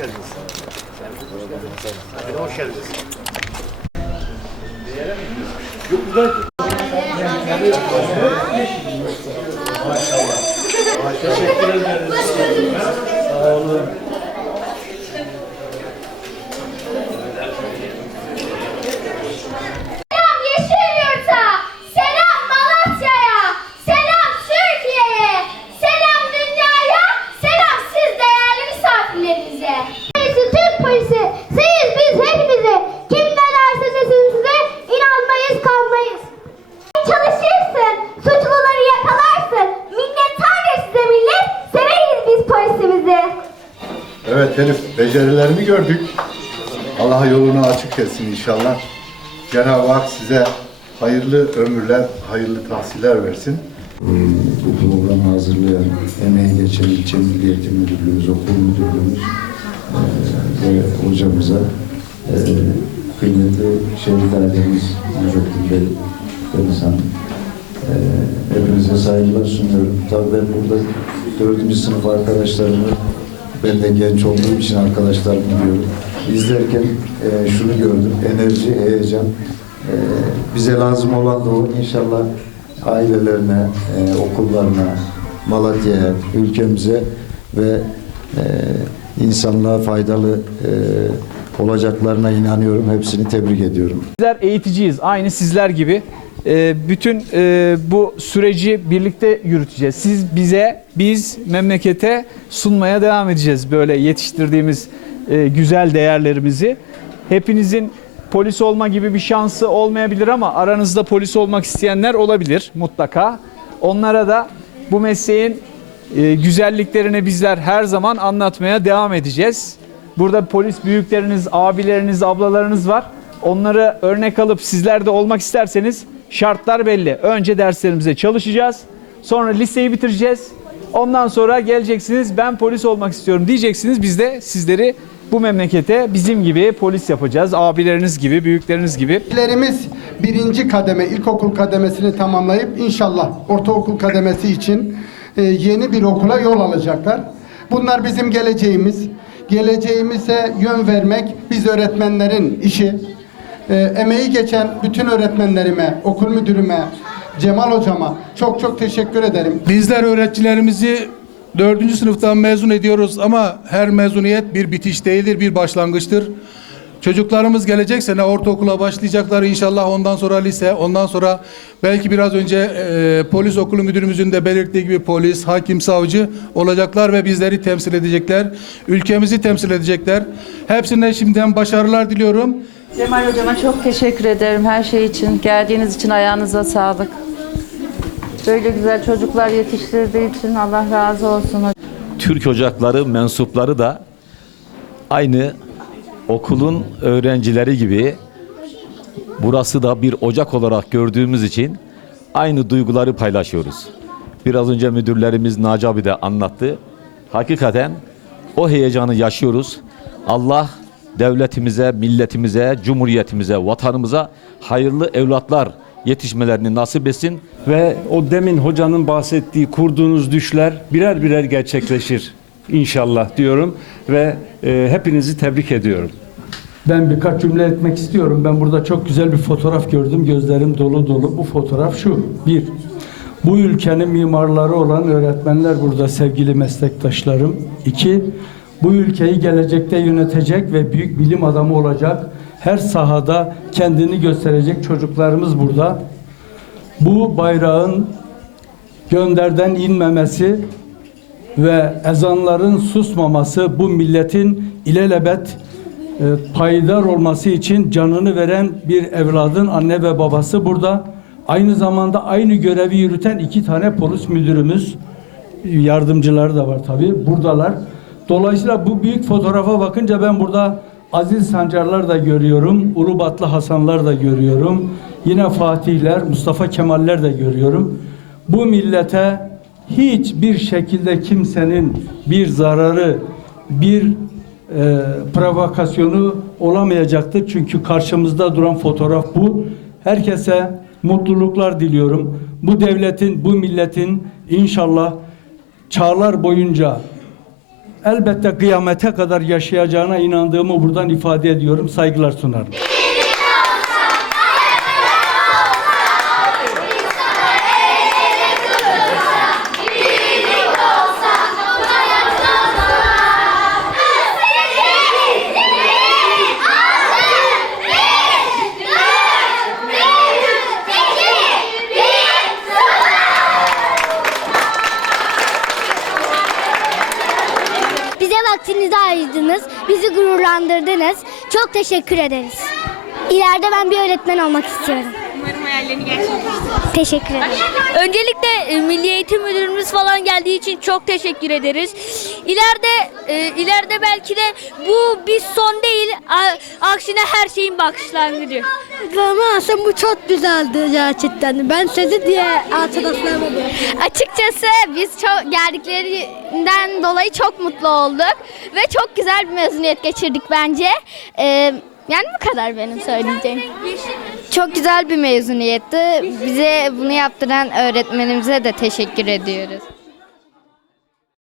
geldiniz. Hadi hoş geldiniz. Yok burada. Selam Evet Elif, becerilerini gördük. Allah yolunu açık etsin inşallah. Cenab-ı Hak size hayırlı ömürler, hayırlı tahsiller versin. bu programı hazırlayan, emeği geçen ilçe Milli Eğitim Müdürlüğümüz, okul müdürlüğümüz eee, ve hocamıza eee kıymetli şehit ailemiz Nurettin Bey, Deniz Hanım. Eee, hepinize saygılar sunuyorum. Tabii ben burada dördüncü sınıf arkadaşlarımı, ben de genç olduğum için arkadaşlarımı diyorum. İzlerken eee, şunu gördüm, enerji, heyecan. Eee, bize lazım olan da o. İnşallah ailelerine, e, okullarına, Malatya'ya, ülkemize ve e, insanlığa faydalı e, olacaklarına inanıyorum. Hepsini tebrik ediyorum. Bizler eğiticiyiz. Aynı sizler gibi. Ee, bütün e, bu süreci birlikte yürüteceğiz. Siz bize, biz memlekete sunmaya devam edeceğiz. Böyle yetiştirdiğimiz e, güzel değerlerimizi. Hepinizin polis olma gibi bir şansı olmayabilir ama aranızda polis olmak isteyenler olabilir mutlaka. Onlara da bu mesleğin e, güzelliklerini bizler her zaman anlatmaya devam edeceğiz. Burada polis büyükleriniz, abileriniz, ablalarınız var. Onları örnek alıp sizler de olmak isterseniz şartlar belli. Önce derslerimize çalışacağız. Sonra liseyi bitireceğiz. Ondan sonra geleceksiniz ben polis olmak istiyorum diyeceksiniz. Biz de sizleri bu memlekete bizim gibi polis yapacağız. Abileriniz gibi, büyükleriniz gibi. Öğrencilerimiz birinci kademe, ilkokul kademesini tamamlayıp inşallah ortaokul kademesi için e, yeni bir okula yol alacaklar. Bunlar bizim geleceğimiz. Geleceğimize yön vermek biz öğretmenlerin işi. E, emeği geçen bütün öğretmenlerime, okul müdürüme, Cemal hocama çok çok teşekkür ederim. Bizler öğrencilerimizi dördüncü sınıftan mezun ediyoruz ama her mezuniyet bir bitiş değildir, bir başlangıçtır. Çocuklarımız gelecek sene ortaokula başlayacaklar inşallah ondan sonra lise, ondan sonra belki biraz önce e, polis okulu müdürümüzün de belirttiği gibi polis, hakim, savcı olacaklar ve bizleri temsil edecekler. Ülkemizi temsil edecekler. Hepsine şimdiden başarılar diliyorum. Cemal Hocama çok teşekkür ederim her şey için. Geldiğiniz için ayağınıza sağlık. Böyle güzel çocuklar yetiştirdiği için Allah razı olsun. Türk ocakları mensupları da aynı okulun öğrencileri gibi burası da bir ocak olarak gördüğümüz için aynı duyguları paylaşıyoruz. Biraz önce müdürlerimiz Naci abi de anlattı. Hakikaten o heyecanı yaşıyoruz. Allah devletimize, milletimize, cumhuriyetimize, vatanımıza hayırlı evlatlar yetişmelerini nasip etsin. ve o demin hocanın bahsettiği kurduğunuz düşler birer birer gerçekleşir inşallah diyorum ve e, hepinizi tebrik ediyorum. Ben birkaç cümle etmek istiyorum. Ben burada çok güzel bir fotoğraf gördüm. Gözlerim dolu dolu. Bu fotoğraf şu. Bir, bu ülkenin mimarları olan öğretmenler burada sevgili meslektaşlarım. İki, bu ülkeyi gelecekte yönetecek ve büyük bilim adamı olacak. Her sahada kendini gösterecek çocuklarımız burada. Bu bayrağın gönderden inmemesi ve ezanların susmaması bu milletin ilelebet e, payidar olması için canını veren bir evladın anne ve babası burada. Aynı zamanda aynı görevi yürüten iki tane polis müdürümüz, yardımcıları da var tabii, buradalar. Dolayısıyla bu büyük fotoğrafa bakınca ben burada Aziz Sancarlar da görüyorum, Ulubatlı Hasanlar da görüyorum. Yine Fatihler, Mustafa Kemaller de görüyorum. Bu millete hiçbir şekilde kimsenin bir zararı, bir e, provokasyonu olamayacaktır. Çünkü karşımızda duran fotoğraf bu. Herkese mutluluklar diliyorum. Bu devletin, bu milletin inşallah çağlar boyunca elbette kıyamete kadar yaşayacağına inandığımı buradan ifade ediyorum. Saygılar sunarım. Bize ayırdınız, bizi gururlandırdınız. Çok teşekkür ederiz. İleride ben bir öğretmen olmak istiyorum. Umarım hayallerini gerçekleştirir. Teşekkür ederim. Öncelikle e, Milli Eğitim Müdürümüz falan geldiği için çok teşekkür ederiz. İleride e, ileride belki de bu bir son değil, a- aksine her şeyin başlangıcı. Ama aslında bu çok güzeldi gerçekten. Ben sizi diye arkadaşlarıma Açıkçası biz çok geldiklerinden dolayı çok mutlu olduk ve çok güzel bir mezuniyet geçirdik bence. Ee, yani bu kadar benim söyleyeceğim. Çok güzel bir mezuniyetti. Bize bunu yaptıran öğretmenimize de teşekkür ediyoruz.